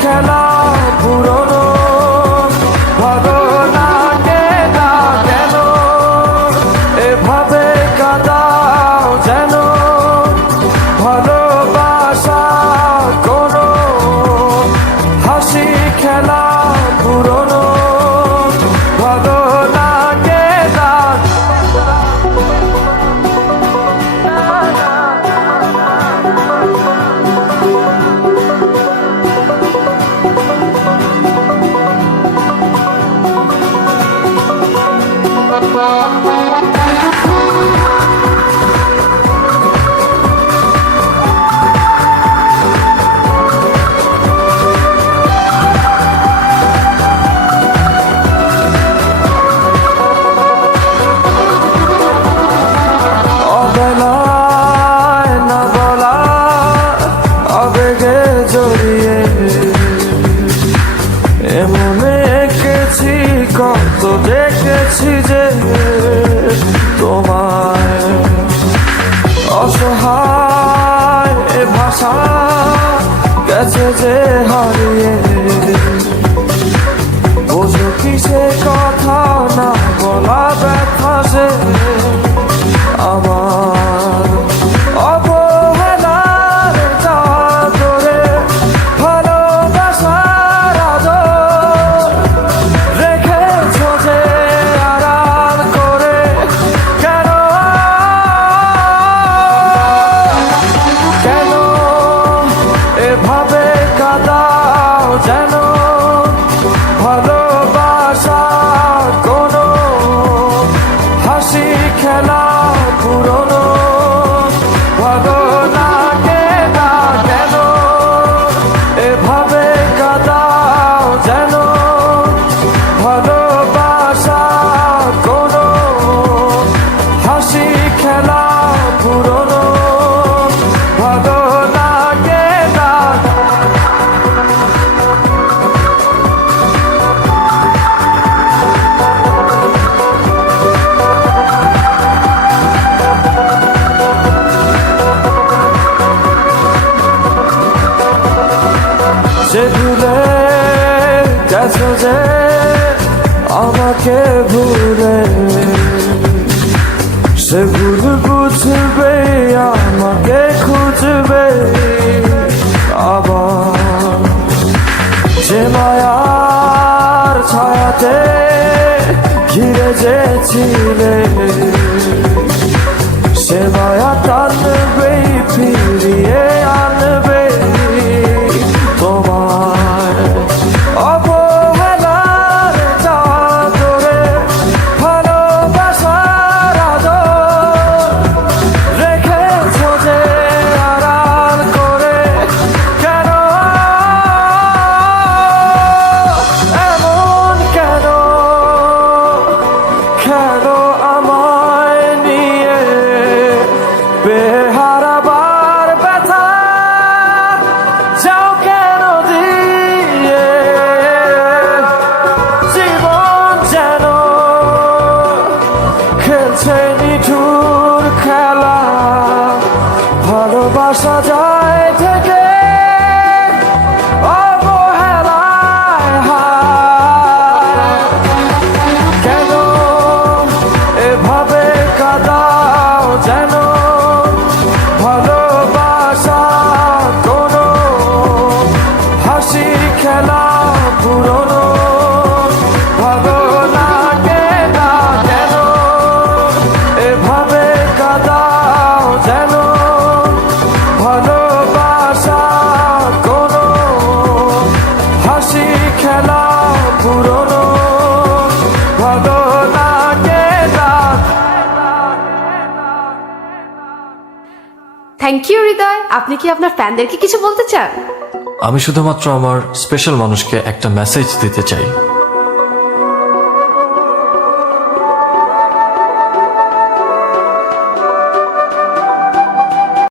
খেলা পুরনো ভালো লাগে না কেন এভাবে কাঁদাও যেন ভালোবাসা কোনো হাসি খেলা পুরনো ভালো লাগে না অবেলায় না বলা আবেগে জড়িয়ে এমন এঁকেছি কত দেখেছি যে তোমায় অসহায় এ ভাষা গেছে যে হারিয়ে বোঝো কি সে কথা না বলা ব্যথা সে আমার অবহেলার চাদরে ভালোবাসার আদর রেখেছ যে আড়াল করে কেন কেন এভাবে কাঁদাও যেন ভালোবাসা কোনো হাসি খেলা পুরনো ভালো লাগে না কেন এভাবে কাঁদাও যেন ভালোবাসা কোনো হাসি খেলা পুরনো ভালো লাগে না যে ভুলে গেছো যে আমাকে ভুলে সে ভুল বুঝবে আমাকে খুঁজবে আবার যে মায়ার ছায়াতে ঘিরে যেছিলে সে মায়া টানবে ফিরিয়ে আনবে তোমার অবহেলার চাদরে ভালোবাসার আদর রেখেছ যে আড়াল করে কেন এমন কেন কেন আমায় নিয়ে বেহারাবার ব্যথা যাও কেন দিয়ে জীবন যেন খেলছে নিঠুর খেলা ভালোবাসা যায় থেকে অবহেলায় হায় কেন এভাবে কাঁদাও যেন ভালোবাসা কোনো হাসি খেলা পুরনো ভালো লাগে না কেন এভাবে কাঁদাও যেন ভালোবাসা কোনো হাসি খেলা পুরনো ভালো লাগে না থ্যাংক ইউ হৃদয়। আপনি কি আপনার ফ্যানদেরকে কিছু বলতে চান? আমি শুধুমাত্র আমার স্পেশাল মানুষকে একটা মেসেজ দিতে চাই।